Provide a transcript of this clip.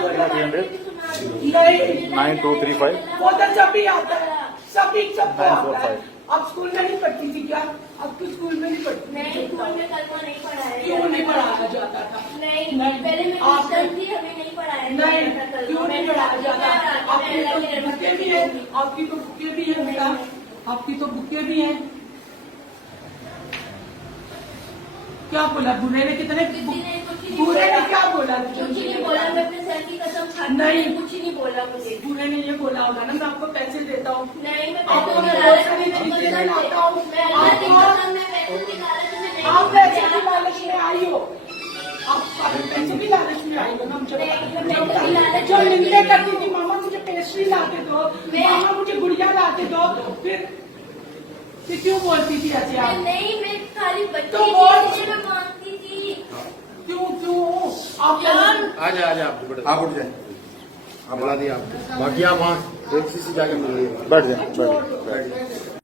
9235 वो तो जब भी आता है, सभी सबको आता है। अब स्कूल में नहीं पढ़ती थी क्या? अब तो स्कूल में नहीं पढ़ती। नहीं, स्कूल में कलमा नहीं पढ़ाया। क्यों नहीं पढ़ाया जाता था? नहीं, पहले मैं क्रिश्चियन थी, हमें नहीं पढ़ाया। नहीं, क्यों नहीं पढ़ाया जाता? आपकी तो बुकें भी है, आपकी तो बुकें भी है बेटा, आपकी तो बुकें भी है। क्या बोला बुरे ने? कितने बुरे ने क्या बोला? कुछ नहीं बोला, मैं अपने सर की कसम खाती हूँ, नहीं, कुछ नहीं बोला मुझे। बुरे ने ये बोला होगा ना मैं आपको पैसे देता हूँ। नहीं, मैं आपको पैसे मैं की बहुत लालच सारी में चीजें नहीं दिलाता हूँ। मैं अल्लाह की कसम, मैं पैसे की लालच में नहीं। आप पैसे की लालच में आई हो, आप पैसे की लालच में आई हो ना? मुझे जो निंदे करती थी, मामा मुझे पेस्ट्री ला के दो, मामा मुझे गुड़िया ला के दो, फिर क्यों बोलती थी ऐसे आप? नहीं, मैं खाली बच्चे तो की बोल। चीजें मैं मांगती थी। क्यों क्यों आप यार, आजा आजा आप उठ जाए, आप बुला दिया आप। बाकी आप वहाँ एक सी जाके मिलिए। बैठ जाए।